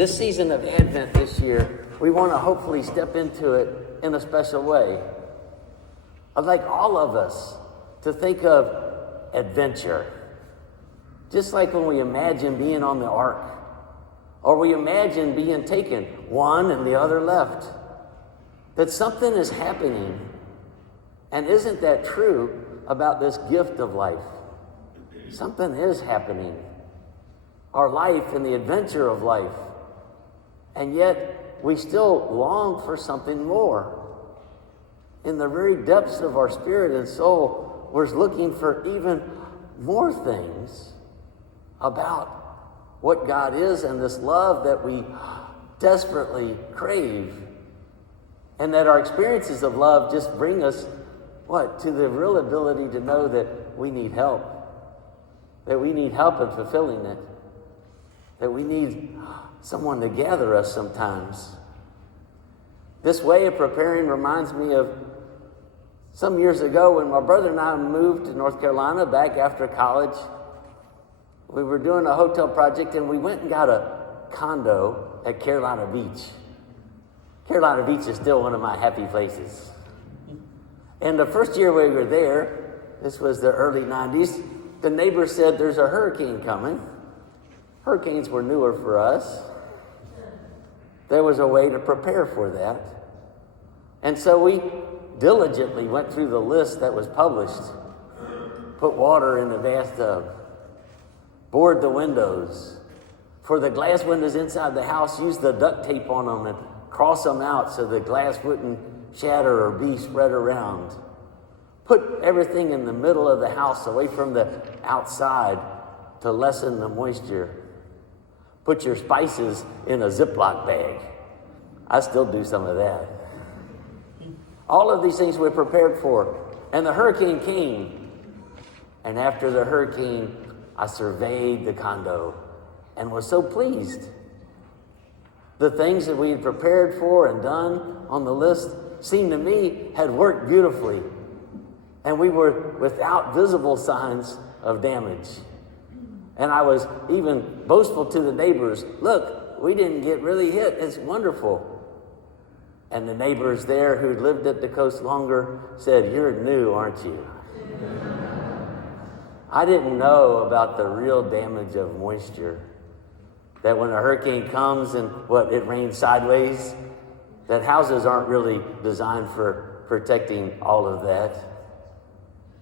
This season of Advent this year, we want to hopefully step into it in a special way. I'd like all of us to think of adventure. Just like when we imagine being on the ark, or we imagine being taken, one and the other left. That something is happening. And isn't that true about this gift of life? Something is happening. Our life and the adventure of life. And yet, we still long for something more. In the very depths of our spirit and soul, we're looking for even more things about what God is and this love that we desperately crave. And that our experiences of love just bring us, to the real ability to know that we need help. That we need help in fulfilling it. That we need someone to gather us sometimes. This way of preparing reminds me of some years ago when my brother and I moved to North Carolina back after college. We were doing a hotel project and we went and got a condo at Carolina Beach. Carolina Beach is still one of my happy places. And the first year we were there, this was the early 90s, the neighbor said there's a hurricane coming. Hurricanes were newer for us. There was a way to prepare for that. And so we diligently went through the list that was published. Put water in the bathtub. Board the windows. For the glass windows inside the house, use the duct tape on them and cross them out so the glass wouldn't shatter or be spread around. Put everything in the middle of the house away from the outside to lessen the moisture. Put your spices in a Ziploc bag. I still do some of that. All of these things we're prepared for. And the hurricane came. And after the hurricane, I surveyed the condo and was so pleased. The things that we had prepared for and done on the list seemed to me had worked beautifully. And we were without visible signs of damage. And I was even boastful to the neighbors. Look, we didn't get really hit. It's wonderful. And the neighbors there who lived at the coast longer said, "You're new, aren't you?" I didn't know about the real damage of moisture. That when a hurricane comes and it rains sideways, that houses aren't really designed for protecting all of that.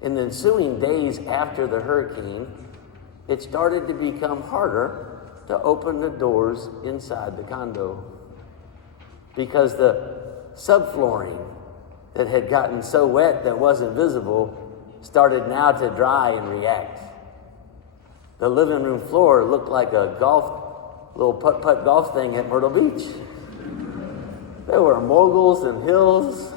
In the ensuing days after the hurricane, it started to become harder to open the doors inside the condo because the subflooring that had gotten so wet that wasn't visible started now to dry and react. The living room floor looked like a little putt-putt golf thing at Myrtle Beach. There were moguls and hills,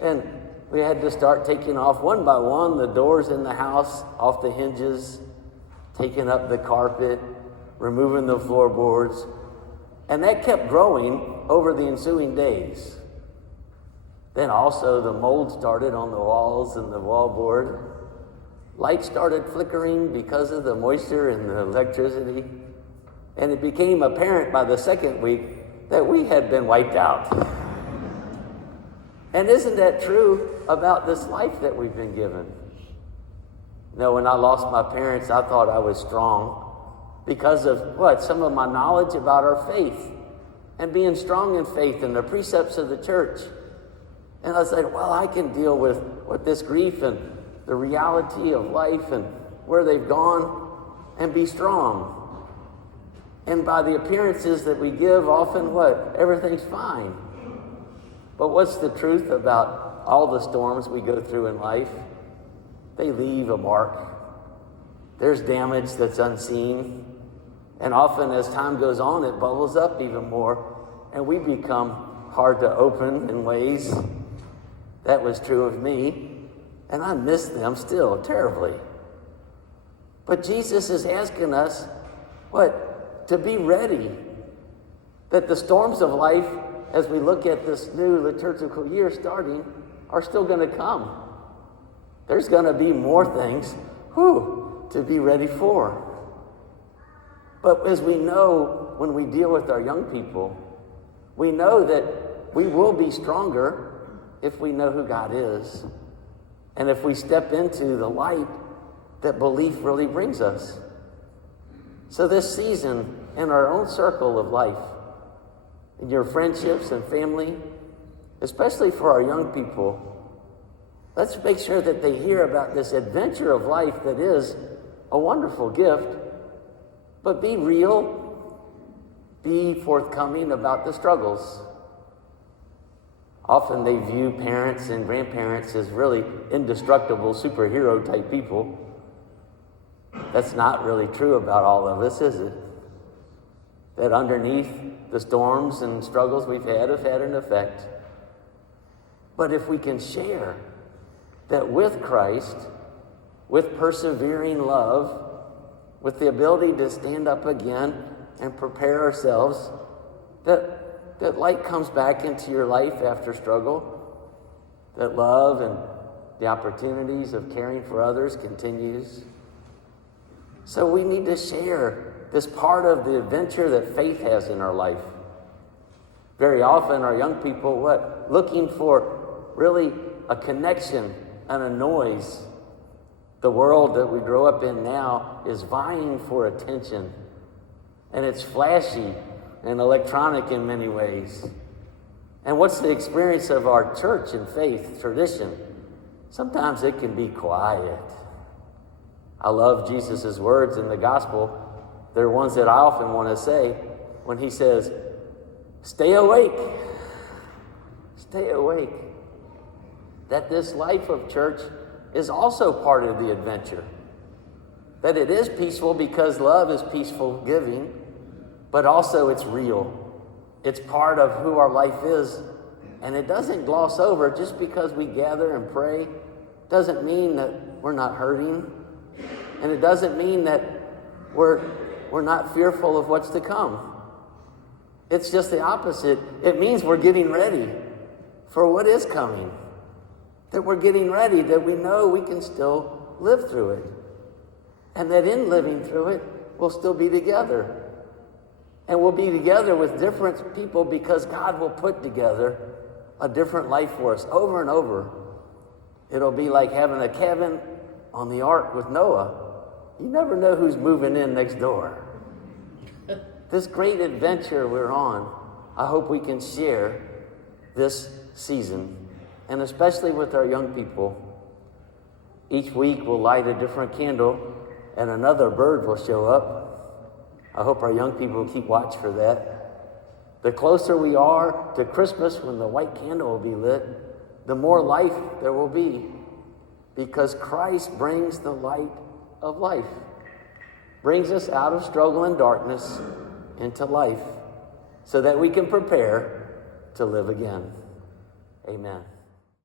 and we had to start taking off one by one the doors in the house off the hinges, taking up the carpet, removing the floorboards, and that kept growing over the ensuing days. Then also the mold started on the walls and the wallboard. Lights started flickering because of the moisture and the electricity. And it became apparent by the second week that we had been wiped out. And isn't that true about this life that we've been given? When I lost my parents, I thought I was strong because of some of my knowledge about our faith and being strong in faith and the precepts of the church. And I said, I can deal with this grief and the reality of life and where they've gone and be strong. And by the appearances that we give, often everything's fine. But what's the truth about all the storms we go through in life? They leave a mark. There's damage that's unseen. And often as time goes on, it bubbles up even more. And we become hard to open in ways. That was true of me. And I miss them still terribly. But Jesus is asking us, to be ready. That the storms of life, as we look at this new liturgical year starting, are still going to come. There's going to be more things, to be ready for. But as we know, when we deal with our young people, we know that we will be stronger if we know who God is, and if we step into the light that belief really brings us. So this season, in our own circle of life, in your friendships and family, especially for our young people, let's make sure that they hear about this adventure of life that is a wonderful gift, but be real, be forthcoming about the struggles. Often they view parents and grandparents as really indestructible superhero type people. That's not really true about all of us, is it? That underneath the storms and struggles we've had have had an effect. But if we can share that with Christ, with persevering love, with the ability to stand up again and prepare ourselves, that light comes back into your life after struggle, that love and the opportunities of caring for others continues. So we need to share this part of the adventure that faith has in our life. Very often our young people, looking for really a connection and a noise. The world that we grow up in now is vying for attention, and it's flashy and electronic in many ways. And what's the experience of our church and faith tradition? Sometimes it can be quiet. I love Jesus' words in the gospel. They're ones that I often want to say when he says, stay awake. Stay awake. That this life of church is also part of the adventure. That it is peaceful because love is peaceful giving, but also it's real. It's part of who our life is. And it doesn't gloss over. Just because we gather and pray doesn't mean that we're not hurting. And it doesn't mean that we're not fearful of what's to come. It's just the opposite. It means we're getting ready for what is coming. That we're getting ready, that we know we can still live through it. And that in living through it, we'll still be together. And we'll be together with different people because God will put together a different life for us over and over. It'll be like having a cabin on the ark with Noah. You never know who's moving in next door. This great adventure we're on, I hope we can share this season, and especially with our young people. Each week we'll light a different candle and another bird will show up. I hope our young people will keep watch for that. The closer we are to Christmas, when the white candle will be lit, the more life there will be, because Christ brings the light of life, brings us out of struggle and darkness into life, so that we can prepare to live again. Amen.